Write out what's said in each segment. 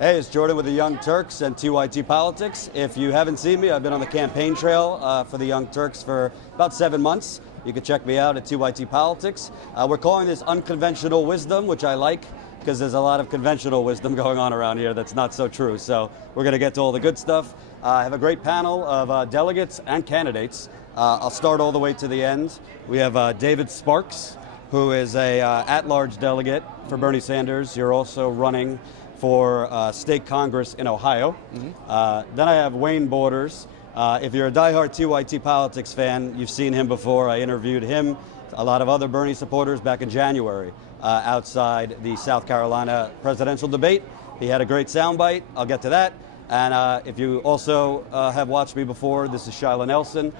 Hey, it's Jordan with the Young Turks and TYT Politics. If you haven't seen me, I've been on the campaign trail for the Young Turks for about 7 months. You can check me out at TYT Politics. We're calling this unconventional wisdom, which I like because there's a lot of conventional wisdom going on around here that's not so true. So we're going to get to all the good stuff. I have a great panel of delegates and candidates. I'll start all the way to the end. We have David Sparks, who is a at-large delegate for Bernie Sanders. You're also running for state Congress in Ohio. Then I have Wayne Borders. If you're a diehard TYT Politics fan, you've seen him before. I interviewed him, a lot of other Bernie supporters back in January outside the South Carolina presidential debate. He had a great soundbite. I'll get to that. And if you also have watched me before, this is Shyla Nelson.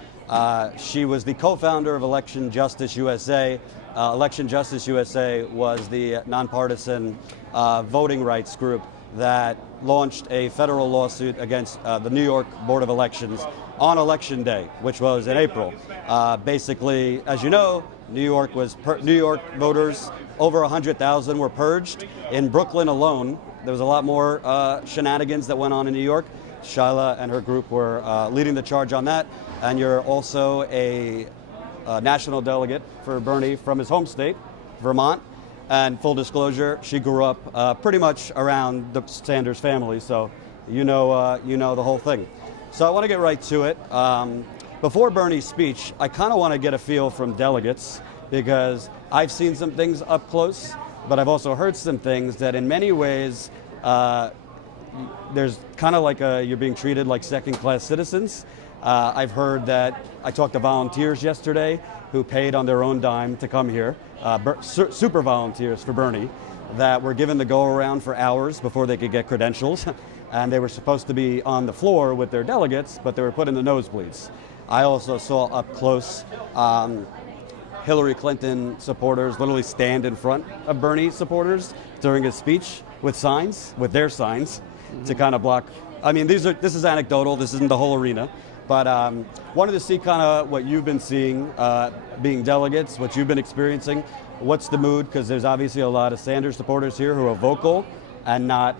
She was the co-founder of Election Justice USA. Election Justice USA was the nonpartisan voting rights group that launched a federal lawsuit against the New York Board of Elections on Election Day, which was in April. Basically, as you know, New York voters, over 100,000 were purged. In Brooklyn alone, there was a lot more shenanigans that went on in New York. Shyla and her group were leading the charge on that. And you're also a national delegate for Bernie from his home state, Vermont. And full disclosure, she grew up pretty much around the Sanders family, so you know the whole thing. So I want to get right to it. Before Bernie's speech, I kind of want to get a feel from delegates because I've seen some things up close, but I've also heard some things that in many ways there's kind of like you're being treated like second-class citizens. I've heard that, I talked to volunteers yesterday who paid on their own dime to come here, super volunteers for Bernie, that were given the go-around for hours before they could get credentials, and they were supposed to be on the floor with their delegates, but they were put in the nosebleeds. I also saw up close Hillary Clinton supporters literally stand in front of Bernie supporters during his speech with signs, with their signs, to kind of block. I mean, this is anecdotal, this isn't the whole arena. But wanted to see kind of what you've been seeing, being delegates, what you've been experiencing. What's the mood? Because there's obviously a lot of Sanders supporters here who are vocal and not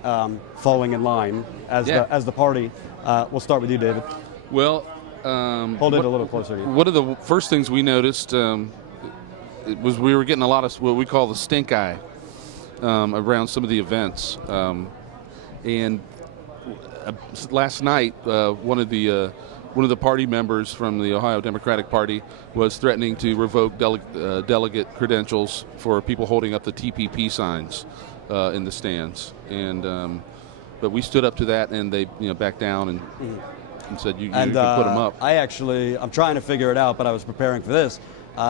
falling in line as the party. We'll start with you, David. Well, hold it a little closer to you. One of the first things we noticed was we were getting a lot of what we call the stink eye around some of the events. And last night, one of the party members from the Ohio Democratic Party was threatening to revoke delegate credentials for people holding up the TPP signs in the stands. And but we stood up to that, and they backed down and said you can put them up. I'm trying to figure it out, but I was preparing for this.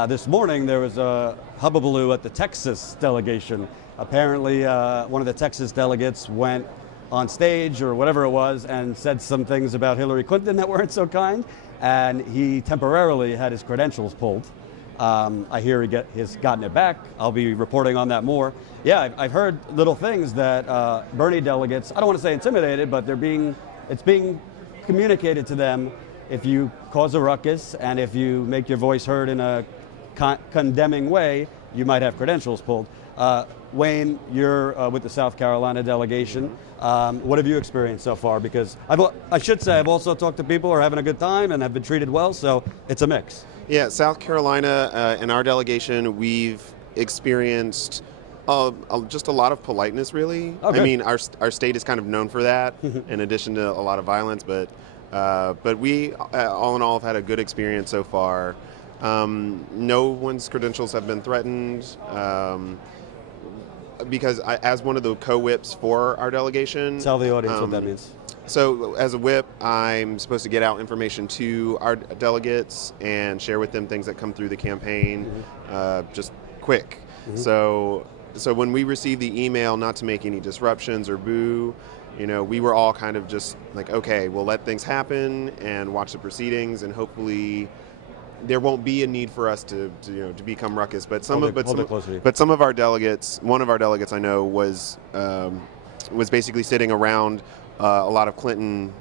This morning there was a hubbubaloo at the Texas delegation. Apparently one of the Texas delegates went on stage or whatever it was and said some things about Hillary Clinton that weren't so kind, and he temporarily had his credentials pulled. I hear he's gotten it back. I'll be reporting on that more. Yeah, I've heard little things that Bernie delegates, I don't want to say intimidated, but it's being communicated to them. If you cause a ruckus and if you make your voice heard in a condemning way, you might have credentials pulled. Wayne, you're with the South Carolina delegation. What have you experienced so far? Because I should say I've also talked to people who are having a good time and have been treated well, so it's a mix. Yeah, South Carolina, in our delegation, we've experienced just a lot of politeness, really. Okay. I mean, our state is kind of known for that, in addition to a lot of violence, but we, all in all, have had a good experience so far. No one's credentials have been threatened. Because as one of the co-whips for our delegation. Tell the audience what that means. So as a whip, I'm supposed to get out information to our delegates and share with them things that come through the campaign, just quick. So when we received the email not to make any disruptions or boo, we were all kind of just like, okay, we'll let things happen and watch the proceedings, and hopefully there won't be a need for us to become ruckus, but some of our delegates, one of our delegates I know was basically sitting around a lot of Clinton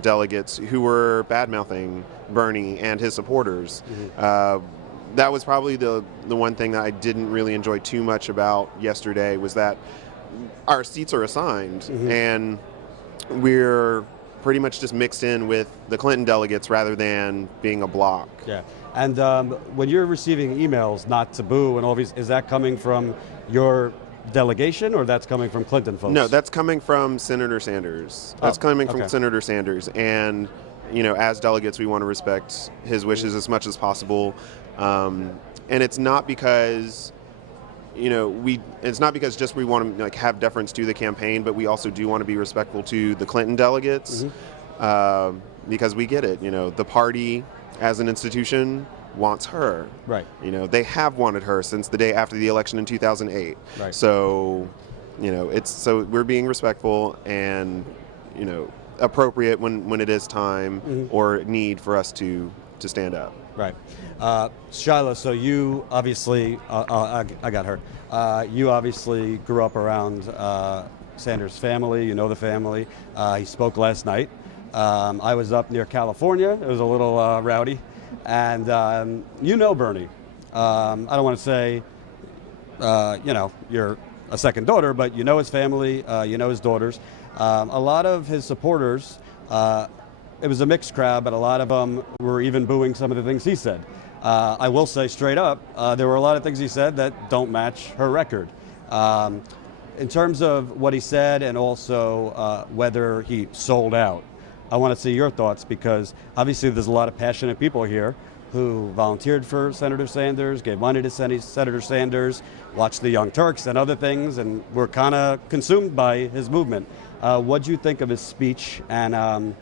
delegates who were bad-mouthing Bernie and his supporters. That was probably the one thing that I didn't really enjoy too much about yesterday, was that our seats are assigned, and we're pretty much just mixed in with the Clinton delegates rather than being a block. Yeah. And when you're receiving emails not to boo and all these, is that coming from your delegation or that's coming from Clinton folks? No, that's coming from Senator Sanders. That's coming from Senator Sanders. And, as delegates, we want to respect his wishes as much as possible. And it's not because, it's not because just we want to have deference to the campaign, but we also do want to be respectful to the Clinton delegates because we get it. The party as an institution wants her. Right. They have wanted her since the day after the election in 2008. Right. So, so we're being respectful and, appropriate when it is time or need for us to stand up. Right. Shyla, so you obviously, I got her. You obviously grew up around Sanders' family. You know the family. He spoke last night. I was up near California. It was a little rowdy. And you know Bernie. I don't want to say, you're a second daughter, but you know his family, you know his daughters. A lot of his supporters, it was a mixed crowd, but a lot of them were even booing some of the things he said. I will say straight up, there were a lot of things he said that don't match her record. In terms of what he said and also whether he sold out, I want to see your thoughts because obviously there's a lot of passionate people here who volunteered for Senator Sanders, gave money to Senator Sanders, watched the Young Turks and other things, and were kind of consumed by his movement. What do you think of his speech? And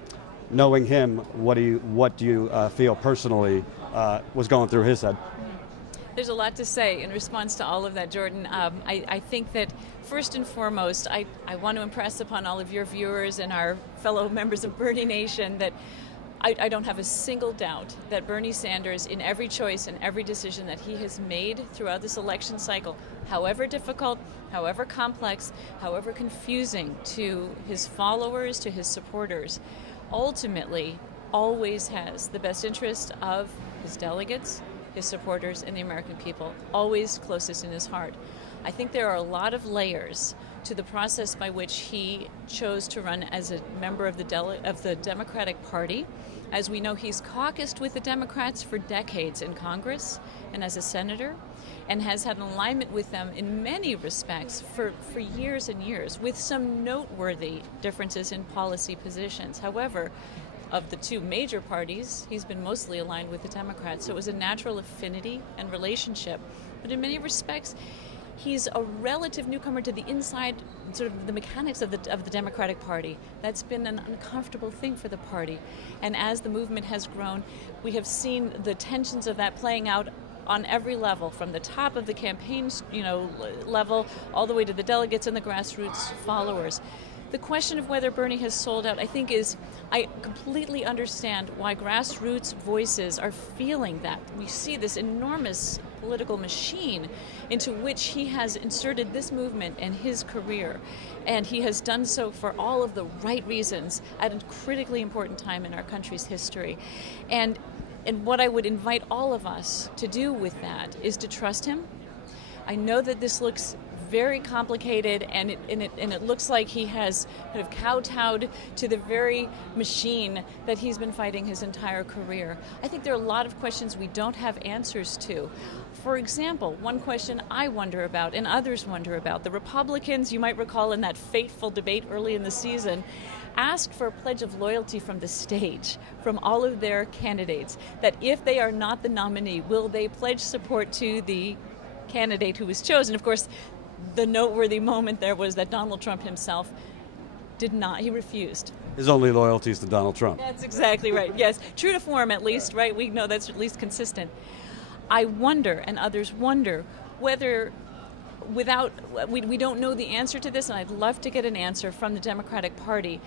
knowing him, what do you feel personally was going through his head? There's a lot to say in response to all of that, Jordan. I think that first and foremost, I want to impress upon all of your viewers and our fellow members of Bernie Nation that I don't have a single doubt that Bernie Sanders, in every choice and every decision that he has made throughout this election cycle, however difficult, however complex, however confusing to his followers, to his supporters, ultimately always has the best interest of his delegates, his supporters, and the American people, always closest in his heart. I think there are a lot of layers to the process by which he chose to run as a member of the Democratic Party. As we know, he's caucused with the Democrats for decades in Congress and as a senator, and has had an alignment with them in many respects for years and years, with some noteworthy differences in policy positions. However, of the two major parties, he's been mostly aligned with the Democrats, so it was a natural affinity and relationship. But in many respects, he's a relative newcomer to the inside, sort of the mechanics of the Democratic Party. That's been an uncomfortable thing for the party. And as the movement has grown, we have seen the tensions of that playing out on every level, from the top of the campaign, level, all the way to the delegates and the grassroots followers. The question of whether Bernie has sold out, I think, I completely understand why grassroots voices are feeling that. We see this enormous political machine into which he has inserted this movement and his career. And he has done so for all of the right reasons at a critically important time in our country's history. And what I would invite all of us to do with that is to trust him. I know that this looks very complicated, and it looks like he has kind of kowtowed to the very machine that he's been fighting his entire career. I think there are a lot of questions we don't have answers to. For example, one question I wonder about and others wonder about, the Republicans, you might recall in that fateful debate early in the season, asked for a pledge of loyalty from the stage, from all of their candidates, that if they are not the nominee, will they pledge support to the candidate who was chosen? Of course, the noteworthy moment there was that Donald Trump himself did not, he refused. His only loyalty is to Donald Trump. That's exactly right, yes. True to form, at least, right? We know that's at least consistent. I wonder, and others wonder, whether we don't know the answer to this, and I'd love to get an answer from the Democratic Party.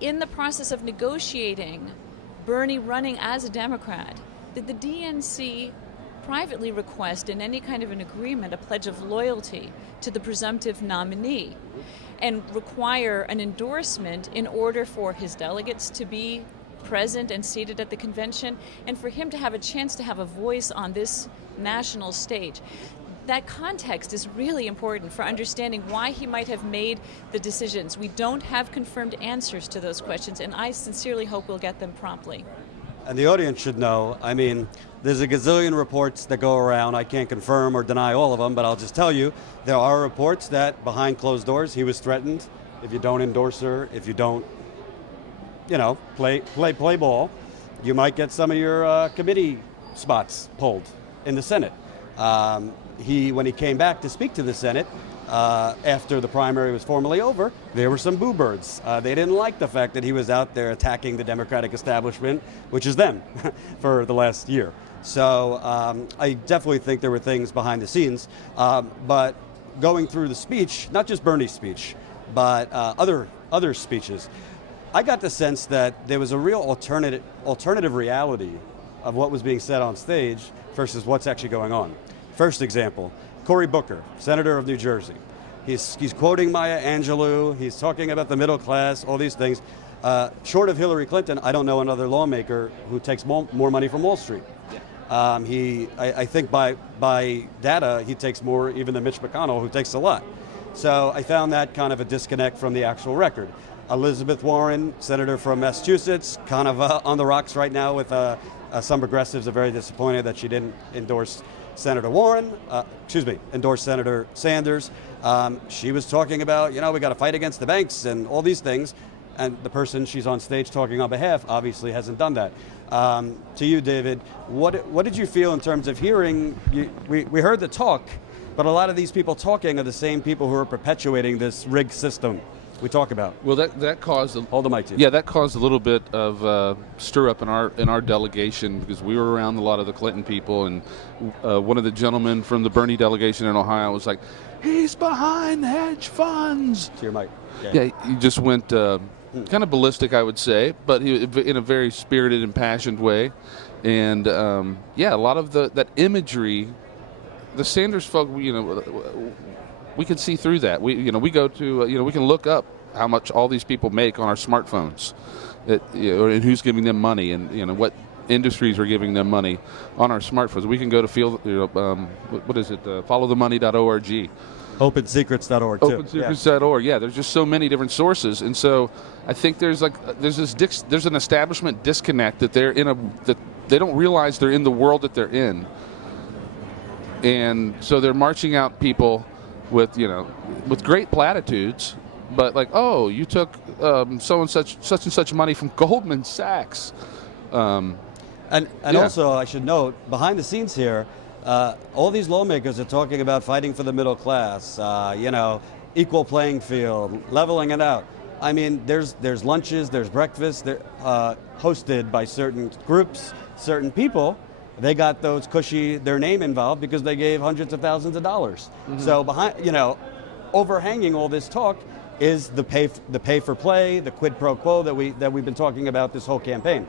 In the process of negotiating Bernie running as a Democrat, did the DNC privately request in any kind of an agreement a pledge of loyalty to the presumptive nominee and require an endorsement in order for his delegates to be present and seated at the convention and for him to have a chance to have a voice on this national stage? that context is really important for understanding why he might have made the decisions. We don't have confirmed answers to those questions, and I sincerely hope we'll get them promptly. And the audience should know, I mean, there's a gazillion reports that go around. I can't confirm or deny all of them, but I'll just tell you, there are reports that behind closed doors, he was threatened. If you don't endorse her, if you don't, play ball, you might get some of your committee spots pulled in the Senate. When he came back to speak to the Senate, after the primary was formally over, there were some boo birds. They didn't like the fact that he was out there attacking the Democratic establishment, which is them, for the last year. So I definitely think there were things behind the scenes. But going through the speech, not just Bernie's speech, but other speeches, I got the sense that there was a real alternative reality of what was being said on stage versus what's actually going on. First example, Cory Booker, Senator of New Jersey. He's quoting Maya Angelou. He's talking about the middle class, all these things. Short of Hillary Clinton, I don't know another lawmaker who takes more money from Wall Street. I think by data, he takes more even than Mitch McConnell, who takes a lot. So I found that kind of a disconnect from the actual record. Elizabeth Warren, Senator from Massachusetts, kind of on the rocks right now with some progressives are very disappointed that she didn't endorse Senator endorse Senator Sanders. She was talking about, we got to fight against the banks and all these things. And the person she's on stage talking on behalf obviously hasn't done that. To you, David, what did you feel in terms of hearing, we heard the talk, but a lot of these people talking are the same people who are perpetuating this rigged system we talk about. Well, that caused hold the mic to you. Yeah, that caused a little bit of stir up in our delegation because we were around a lot of the Clinton people, and one of the gentlemen from the Bernie delegation in Ohio was like, "He's behind the hedge funds." To your mic. Yeah, he just went kind of ballistic, I would say, but in a very spirited, impassioned way, and a lot of that imagery, the Sanders folk, we can see through that. We go to, we can look up how much all these people make on our smartphones, and who's giving them money, and what industries are giving them money on our smartphones. We can go to followthemoney.org. OpenSecrets.org too. OpenSecrets.org. Yeah, there's just so many different sources, and so I think there's an establishment disconnect that that they don't realize they're in the world that they're in, and so they're marching out people with great platitudes, but like, oh, you took such and such money from Goldman Sachs, also I should note behind the scenes here, all these lawmakers are talking about fighting for the middle class, equal playing field, leveling it out. I mean, there's lunches, there's breakfasts, they're hosted by certain groups, certain people. They got those their name involved because they gave hundreds of thousands of dollars. Mm-hmm. So behind, overhanging all this talk is the pay for play, the quid pro quo that we've been talking about this whole campaign.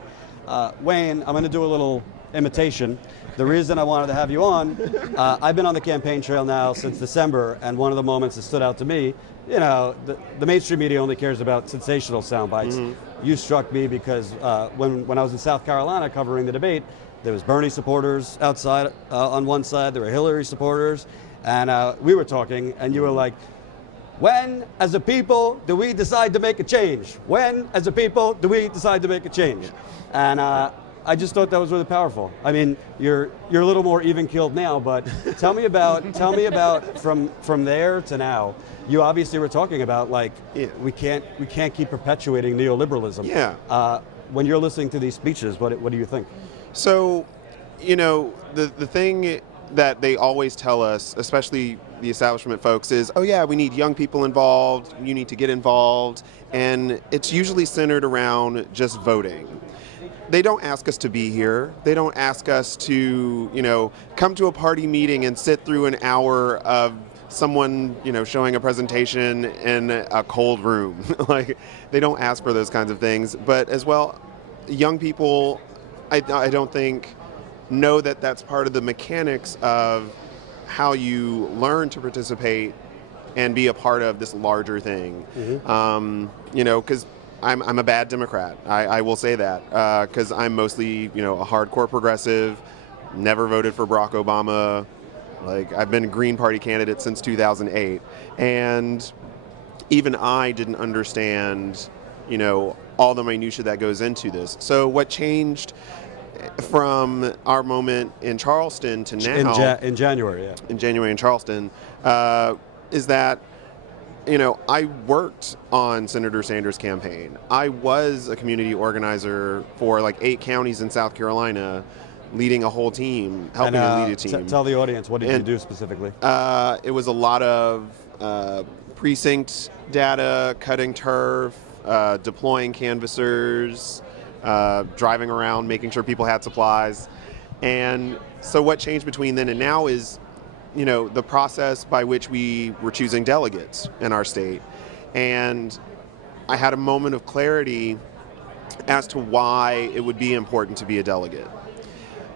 Wayne, I'm going to do a little imitation. The reason I wanted to have you on, I've been on the campaign trail now since December, and one of the moments that stood out to me, the mainstream media only cares about sensational sound bites. Mm-hmm. You struck me because when I was in South Carolina covering the debate, there was Bernie supporters outside on one side, there were Hillary supporters, and we were talking, and you were like, when, as a people, do we decide to make a change? When, as a people, do we decide to make a change? And I just thought that was really powerful. I mean, you're a little more even-keeled now, but tell me about from there to now. You obviously were talking about we can't keep perpetuating neoliberalism. Yeah. When you're listening to these speeches, what do you think? So, the thing that they always tell us, especially the establishment folks, is, oh yeah, we need young people involved, you need to get involved, and it's usually centered around just voting. They don't ask us to be here. They don't ask us to, come to a party meeting and sit through an hour of someone, showing a presentation in a cold room. They don't ask for those kinds of things. But as well, young people, I don't think know that that's part of the mechanics of how you learn to participate and be a part of this larger thing. Mm-hmm. Because I'm a bad Democrat. I will say that because I'm mostly, a hardcore progressive, never voted for Barack Obama, Like, I've been a Green Party candidate since 2008, and even I didn't understand, all the minutia that goes into this. So what changed from our moment in Charleston to now, in January, yeah. in January in Charleston, is that I worked on Senator Sanders' campaign. I was a community organizer for like 8 counties in South Carolina, leading a whole team, helping him lead a team. Tell the audience, what did you do specifically? It was a lot of precinct data, cutting turf, deploying canvassers, driving around, making sure people had supplies. And so what changed between then and now is the process by which we were choosing delegates in our state. And I had a moment of clarity as to why it would be important to be a delegate.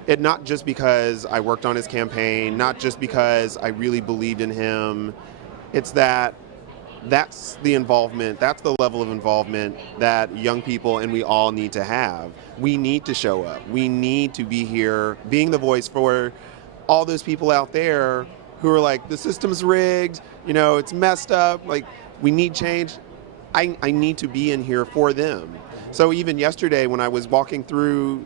It not just because I worked on his campaign, not just because I really believed in him. It's that's the involvement, that's the level of involvement that young people and we all need to have. We need to show up. We need to be here, being the voice for all those people out there who are like, the system's rigged, it's messed up, like, we need change. I need to be in here for them. So even yesterday when I was walking through,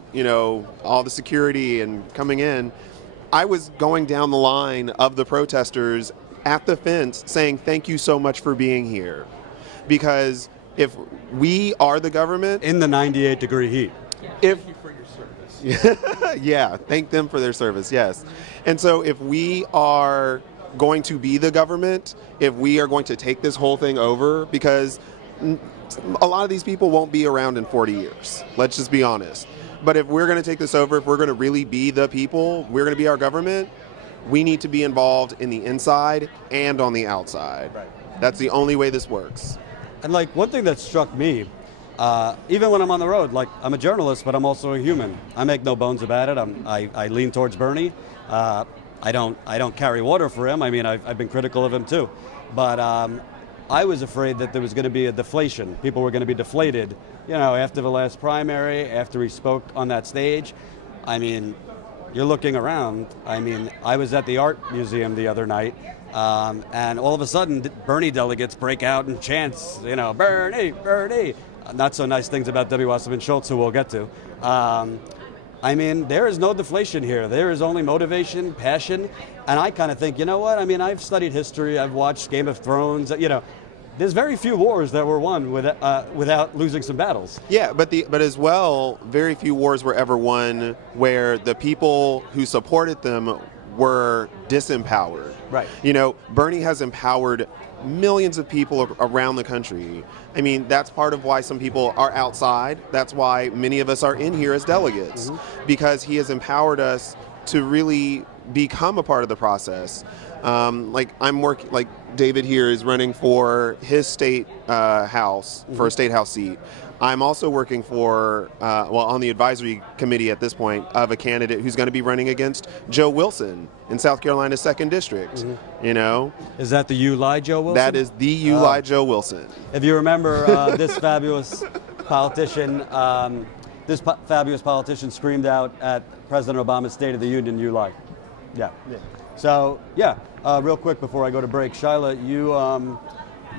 all the security and coming in, I was going down the line of the protesters at the fence saying, thank you so much for being here. Because if we are the government... In the 98-degree heat. Thank you for your service. Yeah, thank them for their service, yes. And so if we are going to be the government, if we are going to take this whole thing over, because a lot of these people won't be around in 40 years. Let's just be honest. But if we're going to take this over, if we're going to really be the people, we're going to be our government, we need to be involved in the inside and on the outside. Right. That's the only way this works. And like one thing that struck me, even when I'm on the road, like I'm a journalist, but I'm also a human. I make no bones about it. I lean towards Bernie. I don't carry water for him. I mean, I've been critical of him too. But I was afraid that there was going to be a deflation. People were going to be deflated, after the last primary, after he spoke on that stage. I mean, you're looking around. I mean, I was at the art museum the other night, and all of a sudden, Bernie delegates break out and chants, Bernie, Bernie. Not so nice things about W. Wasserman Schultz, who we'll get to. I mean, there is no deflation here. There is only motivation, passion, and I kind of think, what? I mean, I've studied history. I've watched Game of Thrones. There's very few wars that were won without losing some battles. Yeah, but as well, very few wars were ever won where the people who supported them were disempowered. Right. Bernie has empowered millions of people around the country. I mean, that's part of why some people are outside. That's why many of us are in here as delegates, because he has empowered us to really become a part of the process. Like David here is running for his state house, for a state house seat. I'm also working for, on the advisory committee at this point of a candidate who's going to be running against Joe Wilson in South Carolina's 2nd District, Is that the You Lie Joe Wilson? That is the You Lie Joe Wilson. If you remember, this fabulous politician screamed out at President Obama's State of the Union, "You lie." Yeah. So, real quick before I go to break, Shyla,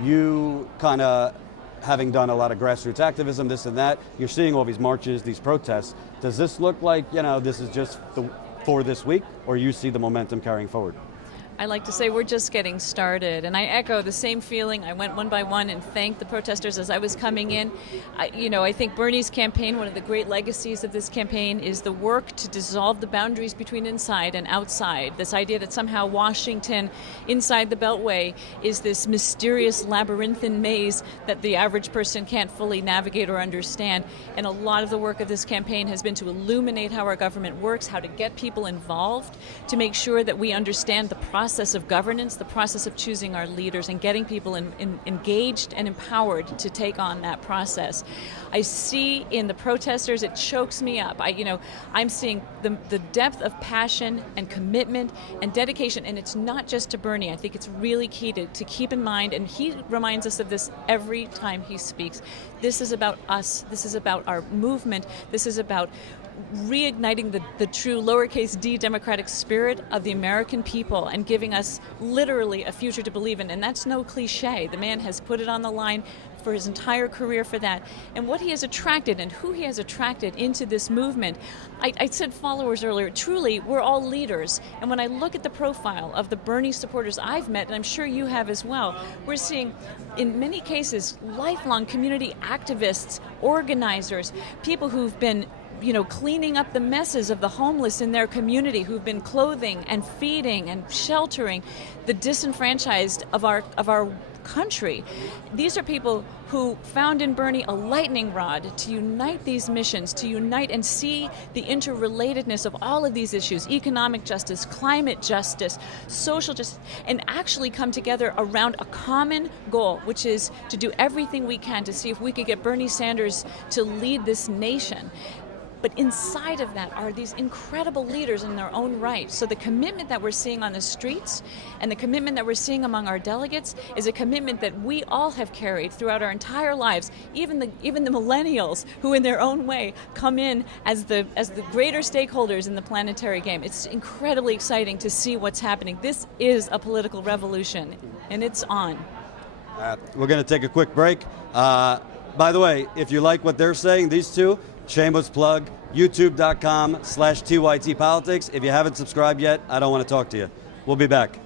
you kind of, having done a lot of grassroots activism, this and that, you're seeing all these marches, these protests. Does this look like, this is just for this week, or you see the momentum carrying forward? I like to say we're just getting started, and I echo the same feeling. I went one by one and thanked the protesters as I was coming in. I think Bernie's campaign, one of the great legacies of this campaign, is the work to dissolve the boundaries between inside and outside. This idea that somehow Washington, inside the Beltway, is this mysterious labyrinthine maze that the average person can't fully navigate or understand. And a lot of the work of this campaign has been to illuminate how our government works, how to get people involved, to make sure that we understand the process of governance, the process of choosing our leaders, and getting people engaged and empowered to take on that process. I see in the protesters, it chokes me up. I'm seeing the depth of passion and commitment and dedication, and it's not just to Bernie. I think it's really key to keep in mind, and he reminds us of this every time he speaks. This is about us. This is about our movement. This is about reigniting the true lowercase d democratic spirit of the American people and giving us literally a future to believe in. And that's no cliche. The man has put it on the line for his entire career for that. And what he has attracted and who he has attracted into this movement, I said followers earlier, truly, we're all leaders. And when I look at the profile of the Bernie supporters I've met, and I'm sure you have as well, we're seeing, in many cases, lifelong community activists, organizers, people who've been cleaning up the messes of the homeless in their community, who've been clothing and feeding and sheltering the disenfranchised of our country. These are people who found in Bernie a lightning rod to unite these missions, to unite and see the interrelatedness of all of these issues, economic justice, climate justice, social justice, and actually come together around a common goal, which is to do everything we can to see if we could get Bernie Sanders to lead this nation. But inside of that are these incredible leaders in their own right. So the commitment that we're seeing on the streets and the commitment that we're seeing among our delegates is a commitment that we all have carried throughout our entire lives, even the millennials who in their own way come in as the greater stakeholders in the planetary game. It's incredibly exciting to see what's happening. This is a political revolution, and it's on. We're going to take a quick break. By the way, if you like what they're saying, these two, shameless plug, youtube.com/TYT Politics. If you haven't subscribed yet, I don't want to talk to you. We'll be back.